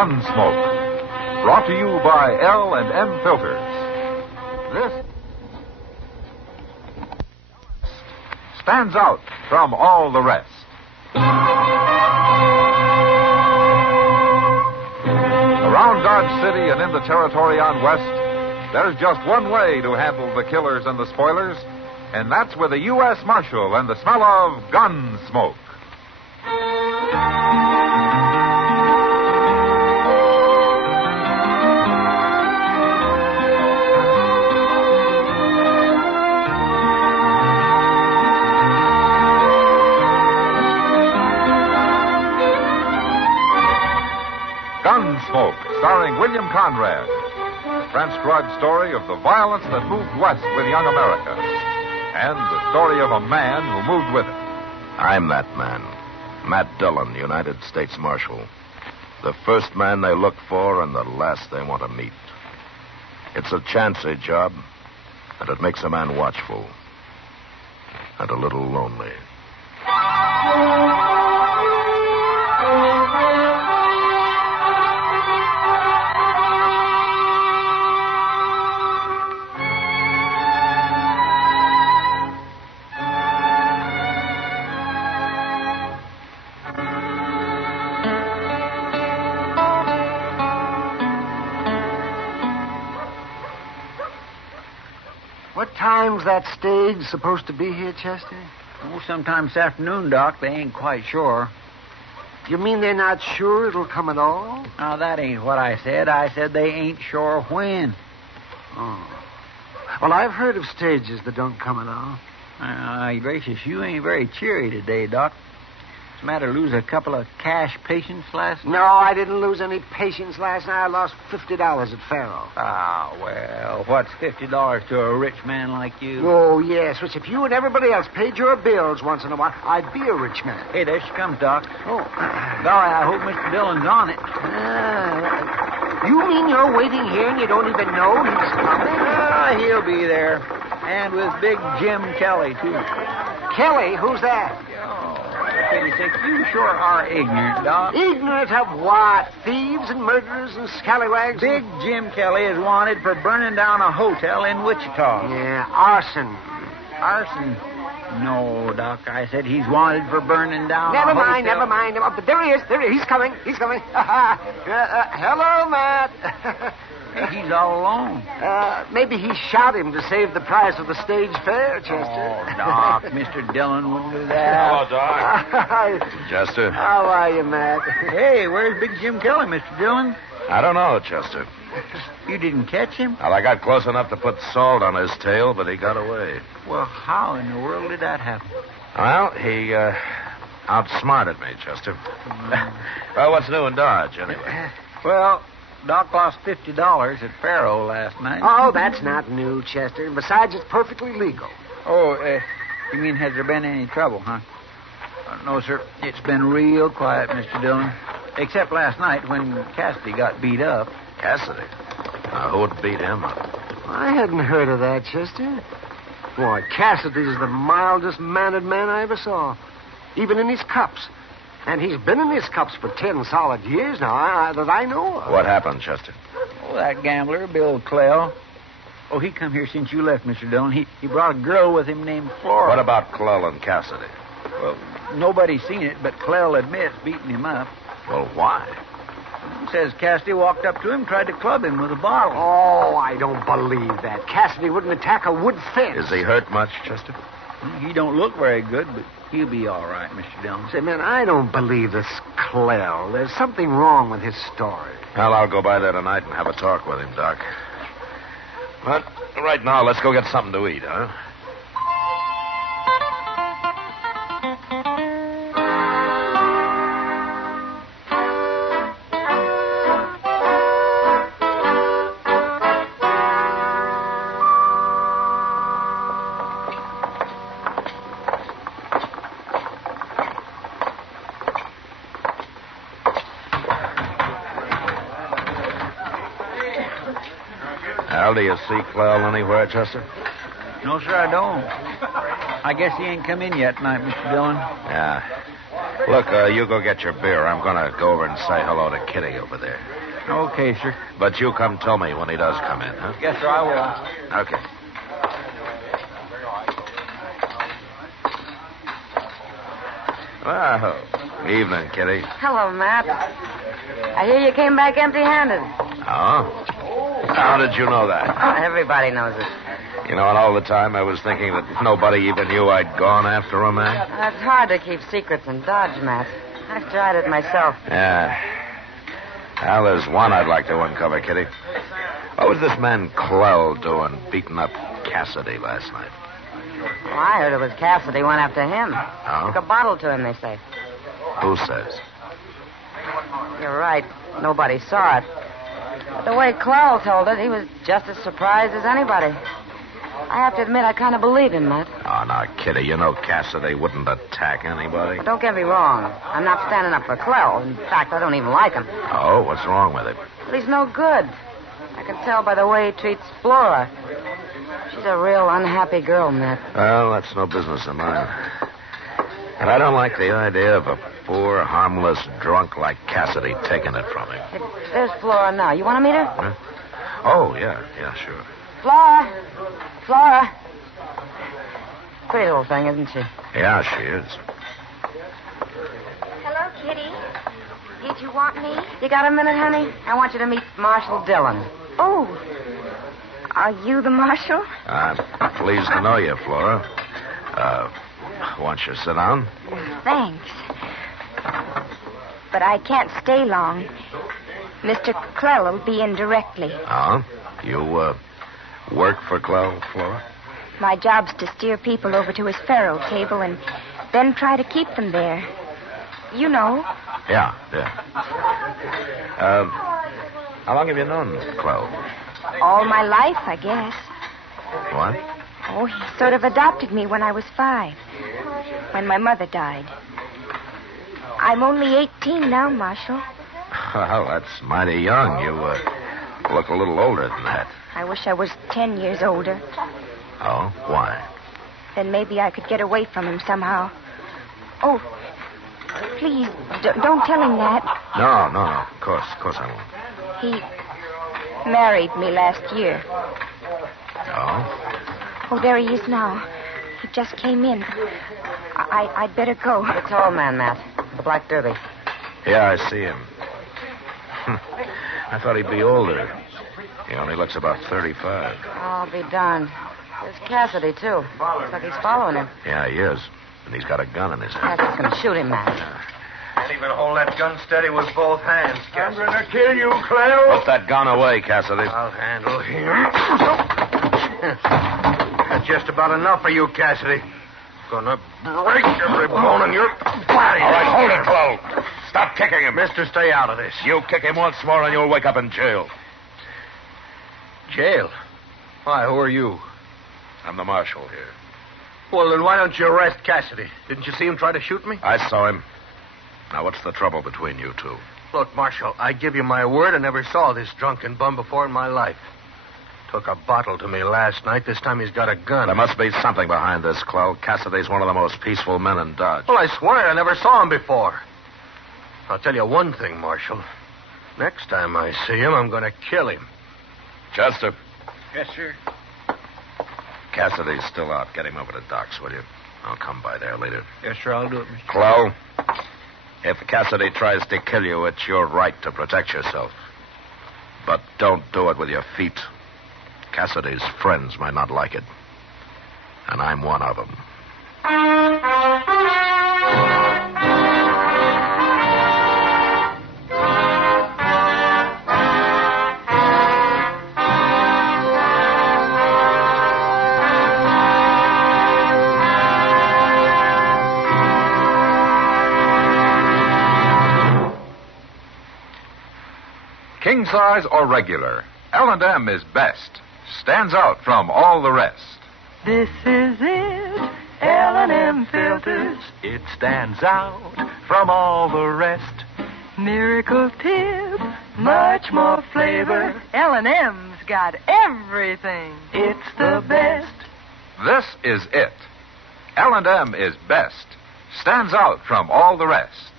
Gunsmoke. Brought to you by L&M Filters. This stands out from all the rest. Around Dodge City and in the territory on West, there's just one way to handle the killers and the spoilers, and that's with a U.S. Marshal and the smell of Gunsmoke. Gunsmoke, starring William Conrad. A transcribed story of the violence that moved west with young America. And the story of a man who moved with it. I'm that man. Matt Dillon, United States Marshal. The first man they look for and the last they want to meet. It's a chancy job, and it makes a man watchful. And a little lonely. What time's that stage supposed to be here, Chester? Oh, sometime this afternoon, Doc. They ain't quite sure. You mean they're not sure it'll come at all? Now, that ain't what I said. I said they ain't sure when. Oh. Well, I've heard of stages that don't come at all. Gracious, you ain't very cheery today, Doc. What's the matter, lose a couple of cash patients last night? No, I didn't lose any patience last night. I lost $50 at Faro. Ah, well, what's $50 to a rich man like you? Oh, yes, which if you and everybody else paid your bills once in a while, I'd be a rich man. Hey, there she comes, Doc. Oh. Golly, I hope Mr. Dillon's on it. You mean you're waiting here and you don't even know he's coming? He'll be there. And with Big Jim Kelly, too. Kelly? Who's that? For pity's sake, you sure are ignorant, Doc. Ignorant of what? Thieves and murderers and scallywags? Big Jim Kelly is wanted for burning down a hotel in Wichita. Yeah, arson. Arson? No, Doc. I said he's wanted for burning down Never a hotel. Never mind. Oh, but there he is. He's coming. Hello, Matt. He's all alone. Maybe he shot him to save the price of the stage fare, Chester. Oh, Doc, Mr. Dillon wouldn't do that. Hello, Doc. Chester. How are you, Matt? Hey, where's Big Jim Kelly, Mr. Dillon? I don't know, Chester. You didn't catch him? Well, I got close enough to put salt on his tail, but he got away. Well, how in the world did that happen? Well, he outsmarted me, Chester. Well, what's new in Dodge, anyway? Well, Doc lost $50 at Faro last night. Oh, that's not new, Chester. And besides, it's perfectly legal. Oh, you mean has there been any trouble, huh? No, sir. It's been real quiet, Mr. Dillon. Except last night when Cassidy got beat up. Cassidy? Now, who would beat him up? I hadn't heard of that, Chester. Boy, Cassidy's the mildest mannered man I ever saw. Even in his cups. And he's been in his cups for 10 solid years now, that I know of. What happened, Chester? Oh, that gambler, Bill Clell. Oh, he come here since you left, Mr. Dillon. He brought a girl with him named Flora. What about Clell and Cassidy? Well, nobody's seen it, but Clell admits beating him up. Well, why? He says Cassidy walked up to him, tried to club him with a bottle. Oh, I don't believe that. Cassidy wouldn't attack a wood fence. Is he hurt much, Chester? He don't look very good, but he'll be all right, Mr. Dillon. Say, man, I don't believe this Clell. There's something wrong with his story. Well, I'll go by there tonight and have a talk with him, Doc. But right now, let's go get something to eat, huh? Well, do you see Clell anywhere, Chester? No, sir, I don't. I guess he ain't come in yet tonight, Mr. Dillon. Yeah. Look, you go get your beer. I'm going to go over and say hello to Kitty over there. Okay, sir. But you come tell me when he does come in, huh? Yes, sir, I will. Okay. Well, evening, Kitty. Hello, Matt. I hear you came back empty-handed. Oh? How did you know that? Everybody knows it. You know, and all the time I was thinking that nobody even knew I'd gone after a man. It's hard to keep secrets in Dodge, Matt. I've tried it myself. Yeah. Well, there's one I'd like to uncover, Kitty. What was this man Clell doing beating up Cassidy last night? Well, I heard it was Cassidy went after him. Oh? Took a bottle to him, they say. Who says? You're right. Nobody saw it. But the way Clell told it, he was just as surprised as anybody. I have to admit, I kind of believe him, Matt. Oh, now, Kitty, you know Cassidy wouldn't attack anybody. But don't get me wrong. I'm not standing up for Clell. In fact, I don't even like him. Oh, what's wrong with him? But he's no good. I can tell by the way he treats Flora. She's a real unhappy girl, Matt. Well, that's no business of mine. And I don't like the idea of a poor, harmless drunk like Cassidy taking it from him. There's Flora now. You want to meet her? Huh? Oh, yeah, sure. Flora. Pretty little thing, isn't she? Yeah, she is. Hello, Kitty. Did you want me? You got a minute, honey? I want you to meet Marshal Dillon. Oh. Are you the marshal? I'm pleased to know you, Flora. Want you to sit down? Thanks. But I can't stay long. Mr. Clell will be in directly. Oh? You, work for Clell, Flora? My job's to steer people over to his faro table and then try to keep them there. You know. Yeah. How long have you known Clell? All my life, I guess. What? Oh, he sort of adopted me when I was 5, when my mother died. I'm only 18 now, Marshal. Well, that's mighty young. You, look a little older than that. I wish I was 10 years older. Oh? Why? Then maybe I could get away from him somehow. Oh, please, don't tell him that. No. Of course I won't. He married me last year. Oh? Oh, there he is now. He just came in. I'd better go. The tall man, Matt. The black derby. Yeah, I see him. I thought he'd be older. He only looks about 35. I'll be darned. There's Cassidy, too. Looks like he's following him. Yeah, he is. And he's got a gun in his hand. Cassidy's going to shoot him, Matt. Can't even hold that gun steady with both hands, Cassidy. I'm going to kill you, Clell. Put that gun away, Cassidy. I'll handle him. That's just about enough for you, Cassidy. Gonna break every bone in your body. All right, hold it, Clell. Stop kicking him. Mister, stay out of this. You kick him once more and you'll wake up in jail. Jail? Why, who are you? I'm the marshal here. Well, then why don't you arrest Cassidy? Didn't you see him try to shoot me? I saw him. Now, what's the trouble between you two? Look, Marshal, I give you my word I never saw this drunken bum before in my life. Took a bottle to me last night. This time he's got a gun. There must be something behind this, Clell. Cassidy's one of the most peaceful men in Dodge. Well, I swear I never saw him before. I'll tell you one thing, Marshal. Next time I see him, I'm going to kill him. Chester. Yes, sir. Cassidy's still out. Get him over to Doc's, will you? I'll come by there later. Yes, sir, I'll do it, Mr. Clell, if Cassidy tries to kill you, it's your right to protect yourself. But don't do it with your feet. Cassidy's friends might not like it. And I'm one of them. King size or regular, L&M is best. Stands out from all the rest. This is it, L&M filters. It stands out from all the rest. Miracle tip, much more flavor. L&M's got everything. It's the best. This is it. L&M is best. stands out from all the rest.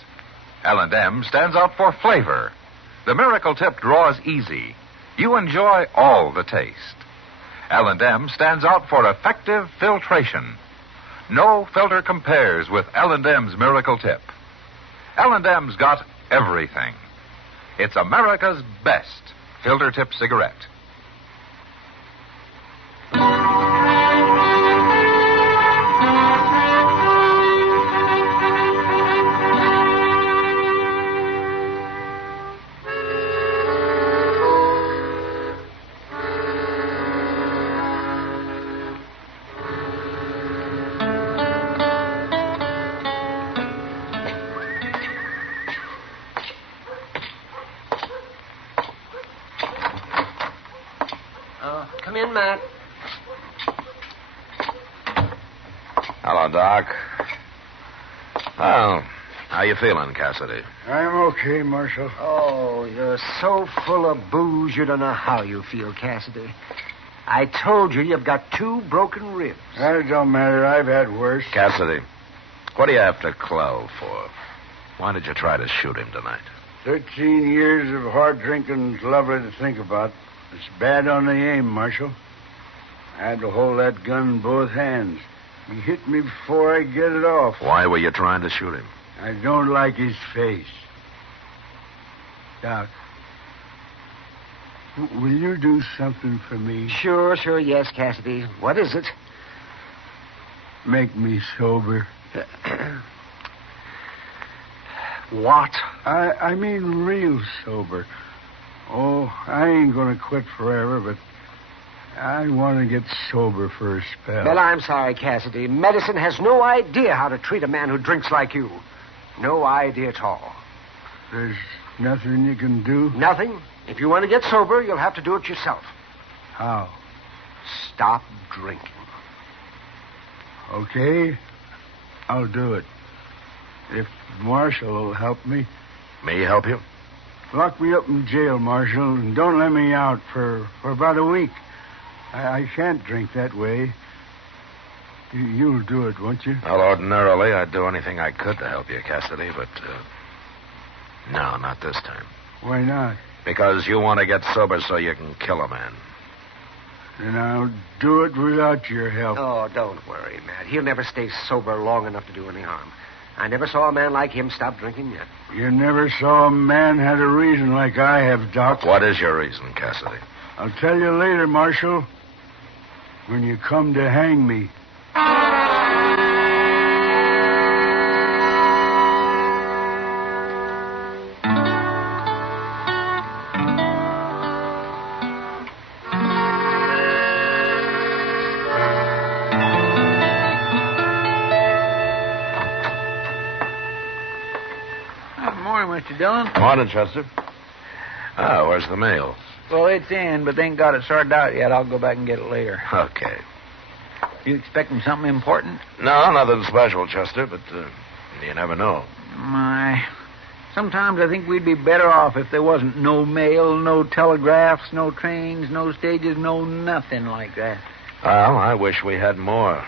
L&M stands out for flavor. The Miracle Tip draws easy. You enjoy all the taste. L&M stands out for effective filtration. No filter compares with L&M's Miracle Tip. L&M's got everything. It's America's best filter tip cigarette. Come in, Matt. Hello, Doc. Well, how you feeling, Cassidy? I'm okay, Marshal. Oh, you're so full of booze you don't know how you feel, Cassidy. I told you you've got 2 broken ribs. That don't matter. I've had worse. Cassidy, what are you after Clell for? Why did you try to shoot him tonight? 13 years of hard drinking's lovely to think about. It's bad on the aim, Marshal. I had to hold that gun in both hands. He hit me before I get it off. Why were you trying to shoot him? I don't like his face. Doc, will you do something for me? Sure, yes, Cassidy. What is it? Make me sober. What? I mean real sober. Oh, I ain't going to quit forever, but I want to get sober for a spell. Well, I'm sorry, Cassidy. Medicine has no idea how to treat a man who drinks like you. No idea at all. There's nothing you can do? Nothing. If you want to get sober, you'll have to do it yourself. How? Stop drinking. Okay, I'll do it. If Marshal will help me. Me help you? Lock me up in jail, Marshal, and don't let me out for about a week. I can't drink that way. You'll do it, won't you? Well, ordinarily, I'd do anything I could to help you, Cassidy, but, no, not this time. Why not? Because you want to get sober so you can kill a man. Then I'll do it without your help. Oh, don't worry, Matt. He'll never stay sober long enough to do any harm. I never saw a man like him stop drinking yet. You never saw a man had a reason like I have, Doc. What is your reason, Cassidy? I'll tell you later, Marshal. When you come to hang me. Mr. Dillon. Morning, Chester. Oh, where's the mail? Well, it's in, but they ain't got it sorted out yet. I'll go back and get it later. Okay. You expecting something important? No, nothing special, Chester, but you never know. My. Sometimes I think we'd be better off if there wasn't no mail, no telegraphs, no trains, no stages, no nothing like that. Well, I wish we had more.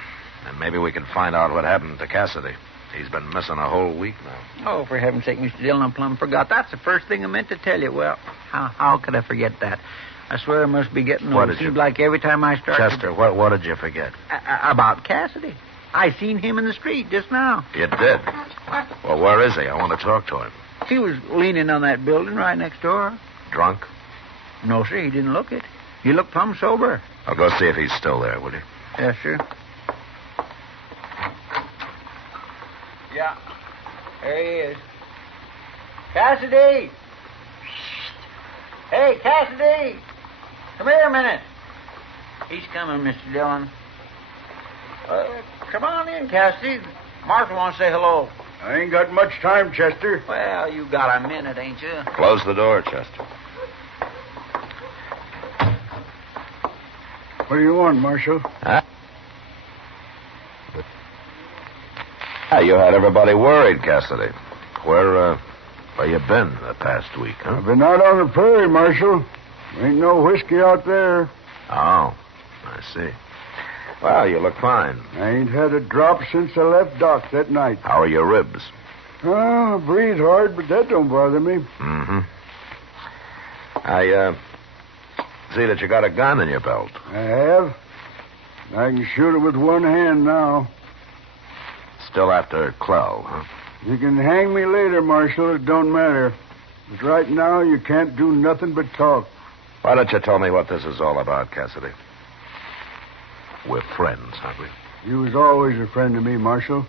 And maybe we could find out what happened to Cassidy. He's been missing a whole week now. Oh, for heaven's sake, Mr. Dillon, I plumb forgot. That's the first thing I meant to tell you. Well, how could I forget that? I swear I must be getting old. It seems like every time I start... Chester, what did you forget? About Cassidy. I seen him in the street just now. You did? Well, where is he? I want to talk to him. He was leaning on that building right next door. Drunk? No, sir, he didn't look it. He looked plumb sober. I'll go see if he's still there, will you? Yes, sir. Yeah. There he is. Cassidy! Hey, Cassidy! Come here a minute. He's coming, Mr. Dillon. Come on in, Cassidy. Marshal wants to say hello. I ain't got much time, Chester. Well, you got a minute, ain't you? Close the door, Chester. What do you want, Marshal? Huh? You had everybody worried, Cassidy. Where you been the past week, huh? I've been out on the prairie, Marshal. Ain't no whiskey out there. Oh, I see. Well, you look fine. I ain't had a drop since I left Doc that night. How are your ribs? Oh, I breathe hard, but that don't bother me. Mm-hmm. I see that you got a gun in your belt. I have. I can shoot it with one hand now. Still after Clell, huh? You can hang me later, Marshal. It don't matter. But right now, you can't do nothing but talk. Why don't you tell me what this is all about, Cassidy? We're friends, aren't we? You was always a friend to me, Marshal.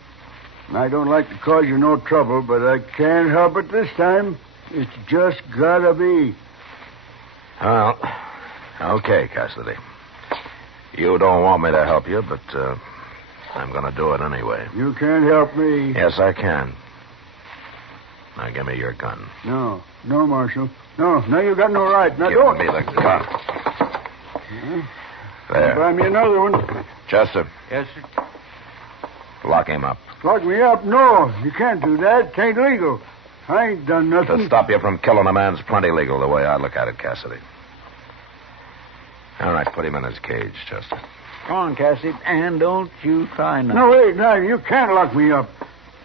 And I don't like to cause you no trouble, but I can't help it this time. It's just gotta be. Well, okay, Cassidy. You don't want me to help you, but I'm going to do it anyway. You can't help me. Yes, I can. Now, give me your gun. No, Marshal. No, you got no right. Now, Give don't. me the gun. There. Buy me another one. Chester, Yes, sir. lock him up. Lock me up? No, you can't do that. It ain't legal. I ain't done nothing. To stop you from killing a man's plenty legal, the way I look at it, Cassidy. All right, put him in his cage, Chester. Come on, Cassie, and don't you try nothing. No, wait, no, you can't lock me up.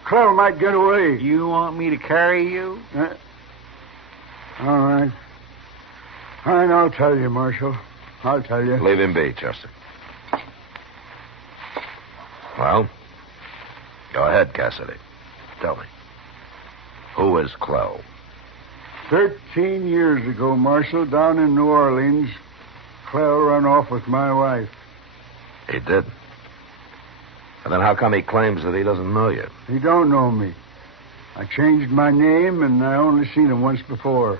Clell might get away. You want me to carry you? All right. I'll tell you, Marshal. I'll tell you. Leave him be, Chester. Well, go ahead, Cassidy. Tell me. Who is Clell? 13 years ago, Marshal, down in New Orleans, Clell run off with my wife. He did. And then how come he claims that he doesn't know you? He don't know me. I changed my name, and I only seen him once before.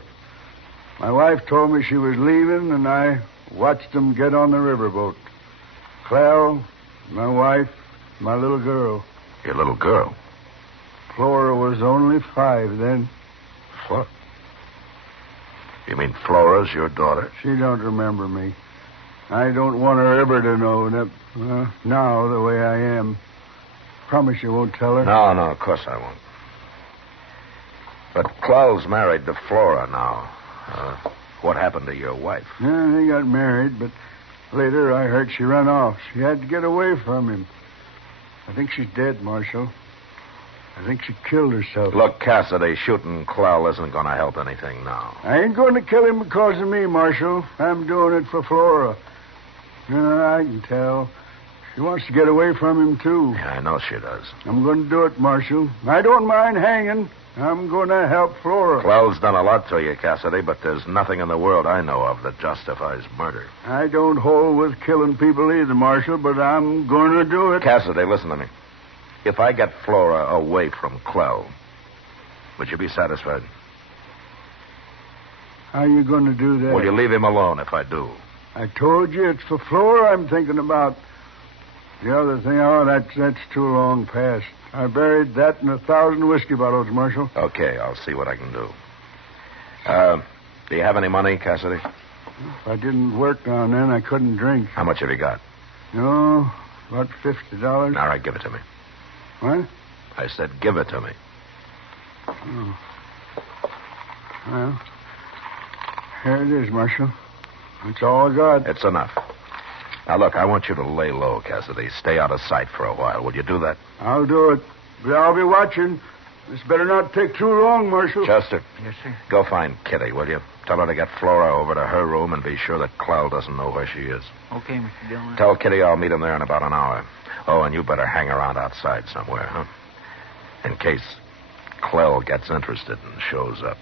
My wife told me she was leaving, and I watched them get on the riverboat. Clell, my wife, my little girl. Your little girl? Flora was only 5 then. Flora? You mean Flora's your daughter? She don't remember me. I don't want her ever to know that, now, the way I am. Promise you won't tell her? No, of course I won't. But Clell's married to Flora now. What happened to your wife? Yeah, they got married, but later I heard she ran off. She had to get away from him. I think she's dead, Marshal. I think she killed herself. Look, Cassidy, shooting Clell isn't going to help anything now. I ain't going to kill him because of me, Marshal. I'm doing it for Flora. I can tell. She wants to get away from him, too. Yeah, I know she does. I'm going to do it, Marshal. I don't mind hanging. I'm going to help Flora. Clell's done a lot to you, Cassidy, but there's nothing in the world I know of that justifies murder. I don't hold with killing people either, Marshal, but I'm going to do it. Cassidy, listen to me. If I get Flora away from Clell, would you be satisfied? How are you going to do that? Will you leave him alone if I do? I told you it's for Flora I'm thinking about. The other thing, that's too long past. I buried that in 1,000 whiskey bottles, Marshal. Okay, I'll see what I can do. Do you have any money, Cassidy? If I didn't work down then, I couldn't drink. How much have you got? No, about $50. All right, give it to me. What? I said give it to me. Oh. Well, here it is, Marshal. That's all I got. It's enough. Now, look, I want you to lay low, Cassidy. Stay out of sight for a while. Will you do that? I'll do it. But I'll be watching. This better not take too long, Marshal. Chester. Yes, sir. Go find Kitty, will you? Tell her to get Flora over to her room and be sure that Clell doesn't know where she is. Okay, Mr. Dillon. Tell Kitty I'll meet him there in about an hour. Oh, and you better hang around outside somewhere, huh? In case Clell gets interested and shows up.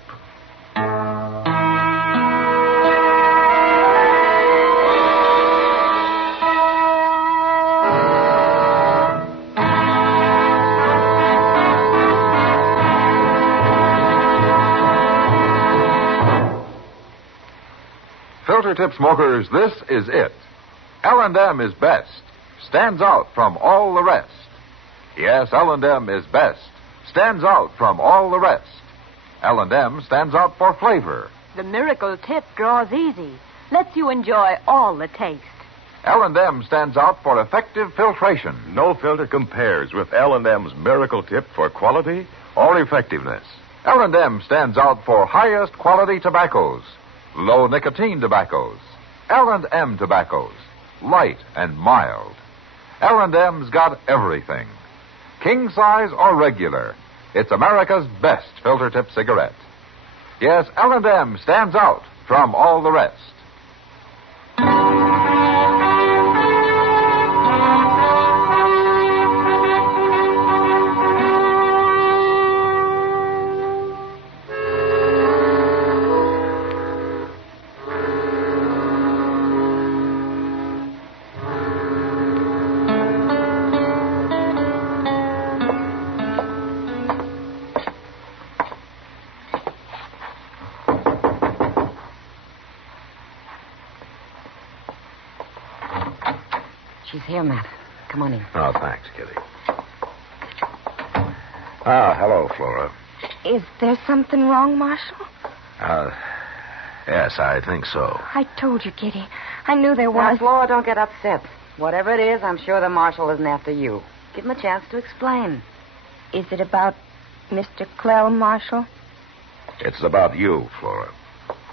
Filter tip smokers, this is it. L&M is best. Stands out from all the rest. Yes, L&M is best. Stands out from all the rest. L&M stands out for flavor. The miracle tip draws easy. Lets you enjoy all the taste. L&M stands out for effective filtration. No filter compares with L&M's miracle tip for quality or effectiveness. L&M stands out for highest quality tobaccos. Low nicotine tobaccos. L&M tobaccos. Light and mild. L&M's got everything. King size or regular, it's America's best filter tip cigarette. Yes, L&M stands out from all the rest. She's here, Matt. Come on in. Oh, thanks, Kitty. Ah, hello, Flora. Is there something wrong, Marshal? Yes, I think so. I told you, Kitty. I knew there Now, was. Flora, don't get upset. Whatever it is, I'm sure the marshal isn't after you. Give him a chance to explain. Is it about Mr. Clell, Marshal? It's about you, Flora.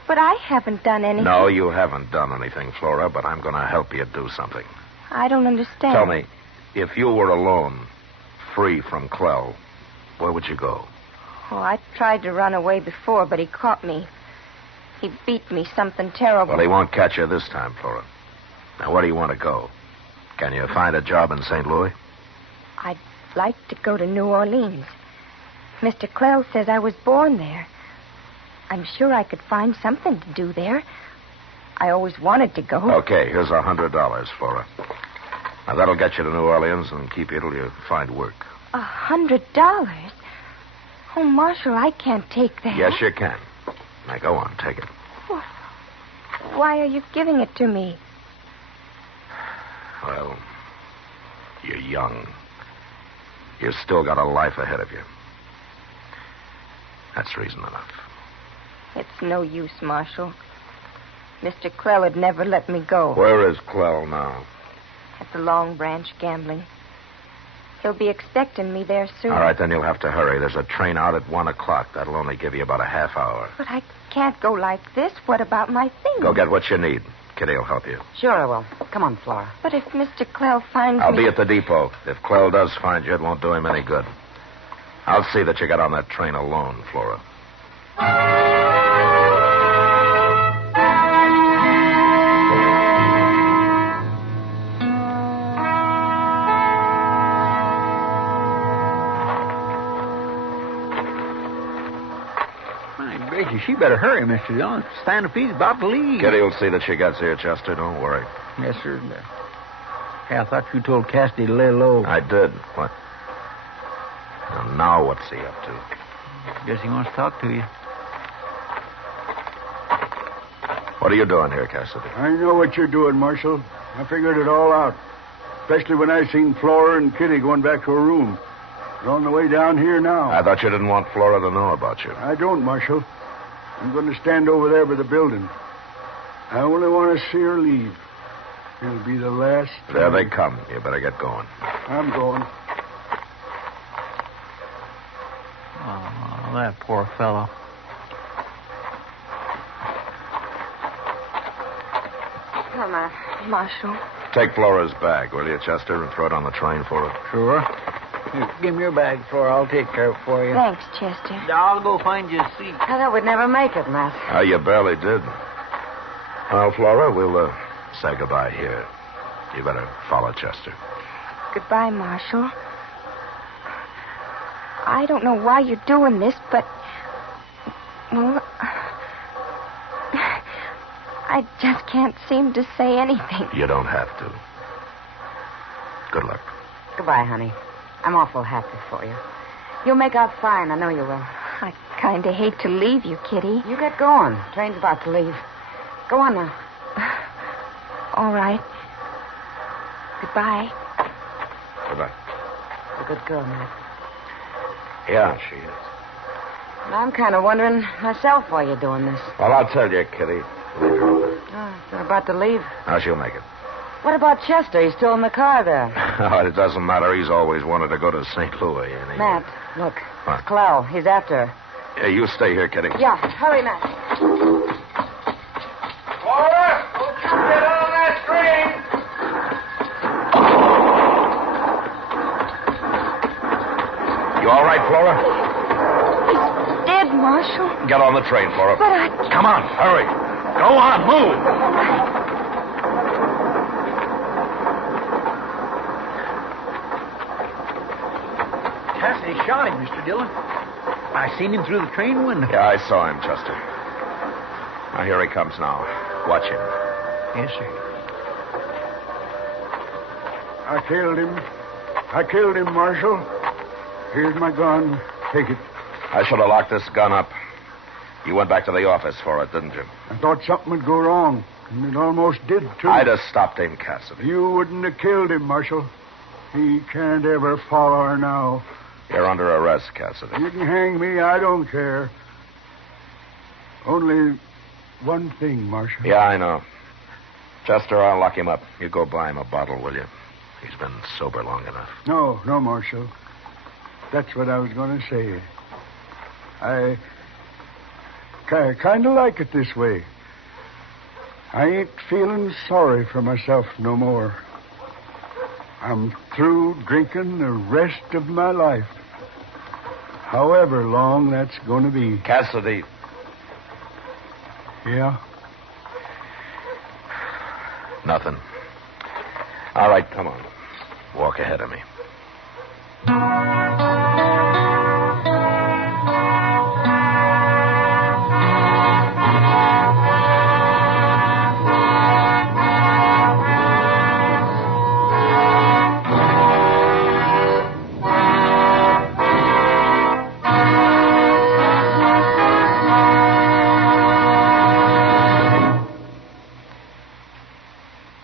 But I haven't done anything. No, you haven't done anything, Flora, but I'm going to help you do something. I don't understand. Tell me, if you were alone, free from Clell, where would you go? Oh, I tried to run away before, but he caught me. He beat me something terrible. Well, he won't catch you this time, Flora. Now, where do you want to go? Can you find a job in St. Louis? I'd like to go to New Orleans. Mr. Clell says I was born there. I'm sure I could find something to do there. I always wanted to go. Okay, here's $100, Flora. Now, that'll get you to New Orleans and keep you till you find work. $100? Oh, Marshal, I can't take that. Yes, you can. Now, go on, take it. Why are you giving it to me? Well, you're young. You've still got a life ahead of you. That's reason enough. It's no use, Marshal. Mr. Clell would never let me go. Where is Clell now? At the Long Branch gambling. He'll be expecting me there soon. All right, then you'll have to hurry. There's a train out at 1 o'clock. That'll only give you about a half hour. But I can't go like this. What about my things? Go get what you need. Kitty will help you. Sure I will. Come on, Flora. But if Mr. Clell finds I'll me... be at the depot. If Clell does find you, it won't do him any good. I'll see that you get on that train alone, Flora. She better hurry, Mr. Dillon. Stanfield's about to leave. Kitty will see that she gets here, Chester. Don't worry. Yes, sir. Hey, I thought you told Cassidy to lay low. I did. What? Now what's he up to? Guess he wants to talk to you. What are you doing here, Cassidy? I know what you're doing, Marshal. I figured it all out. Especially when I seen Flora and Kitty going back to her room. They're on the way down here now. I thought you didn't want Flora to know about you. I don't, Marshal. I'm going to stand over there by the building. I only want to see her leave. It'll be the last time. There they come. You better get going. I'm going. Oh, that poor fellow. Come on, Marshal. Take Flora's bag, will you, Chester, and throw it on the train for her? Sure. Here, give me your bag, Flora. I'll take care of it for you. Thanks, Chester. I'll go find you a seat. I thought we'd never make it, Matt. Oh, you barely did. Well, Flora, we'll say goodbye here. You better follow Chester. Goodbye, Marshal. I don't know why you're doing this, but... Well... I just can't seem to say anything. You don't have to. Good luck. Goodbye, honey. I'm awful happy for you. You'll make out fine. I know you will. I kind of hate to leave you, Kitty. You get going. Train's about to leave. Go on now. All right. Goodbye. Goodbye. You're a good girl, Matt. Yeah, she is. And I'm kind of wondering myself why you're doing this. Well, I'll tell you, Kitty. Oh, they're about to leave. Now, she'll make it. What about Chester? He's still in the car there. Oh, it doesn't matter. He's always wanted to go to St. Louis. And he... Matt, look. What? It's Clell. He's after her. Yeah, you stay here, Kitty. Yeah, hurry, Matt. Flora, don't you get on that train. Flora? He's dead, Marshal. Get on the train, Flora. But I... Come on, hurry. Go on, move. Cassidy shot him, Mr. Dillon. I seen him through the train window. Yeah, I saw him, Chester. Now, here he comes now. Watch him. Yes, sir. I killed him, Marshal. Here's my gun. Take it. I should have locked this gun up. You went back to the office for it, didn't you? I thought something would go wrong. And it almost did, too. I'd have stopped him, Cassidy. You wouldn't have killed him, Marshal. He can't ever follow her now. You're under arrest, Cassidy. You can hang me. I don't care. Only one thing, Marshal. Yeah, I know. Chester, I'll lock him up. You go buy him a bottle, will you? He's been sober long enough. No, Marshal. That's what I was going to say. I kind of like it this way. I ain't feeling sorry for myself no more. I'm through drinking the rest of my life. However long that's going to be. Cassidy. Yeah? Nothing. All right, come on. Walk ahead of me.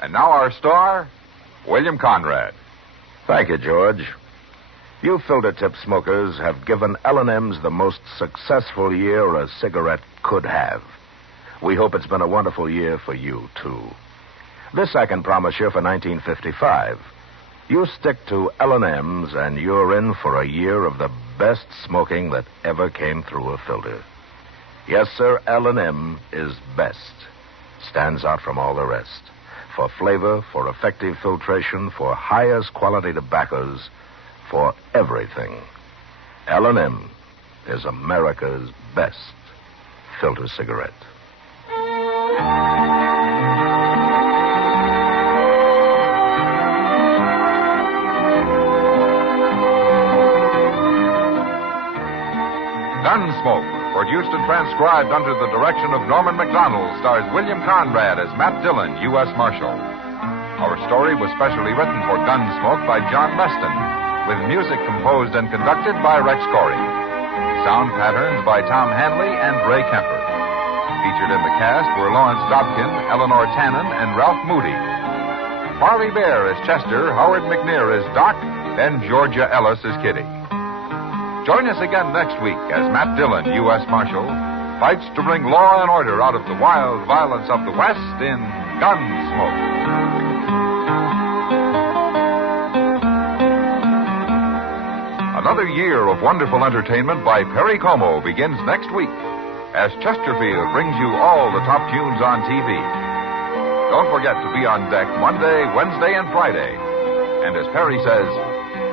And now our star, William Conrad. Thank you, George. You filter-tip smokers have given L&M's the most successful year a cigarette could have. We hope it's been a wonderful year for you, too. This I can promise you for 1955. You stick to L&M's and you're in for a year of the best smoking that ever came through a filter. Yes, sir, L&M is best. Stands out from all the rest. For flavor, for effective filtration, for highest quality tobaccos, for everything. L&M is America's best filter cigarette. Gunsmoke, produced and transcribed under the direction of Norman Macdonnell, stars William Conrad as Matt Dillon, U.S. Marshal. Our story was specially written for Gunsmoke by John Meston, with music composed and conducted by Rex Corey. Sound patterns by Tom Hanley and Ray Kemper. Featured in the cast were Lawrence Dobkin, Eleanor Tannen, and Ralph Moody. Farley Bear as Chester, Howard McNear as Doc, and Georgia Ellis as Kitty. Join us again next week as Matt Dillon, U.S. Marshal, fights to bring law and order out of the wild violence of the West in Gunsmoke. Another year of wonderful entertainment by Perry Como begins next week as Chesterfield brings you all the top tunes on TV. Don't forget to be on deck Monday, Wednesday, and Friday. And as Perry says,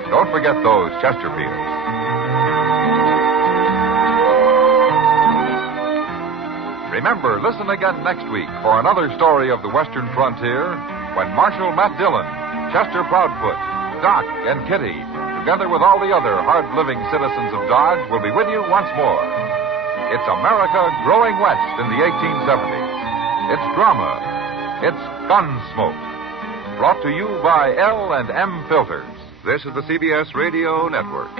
don't forget those Chesterfields. Remember, listen again next week for another story of the Western frontier when Marshal Matt Dillon, Chester Proudfoot, Doc, and Kitty, together with all the other hard-living citizens of Dodge, will be with you once more. It's America growing west in the 1870s. It's drama. It's Gunsmoke. Brought to you by L&M Filters. This is the CBS Radio Network.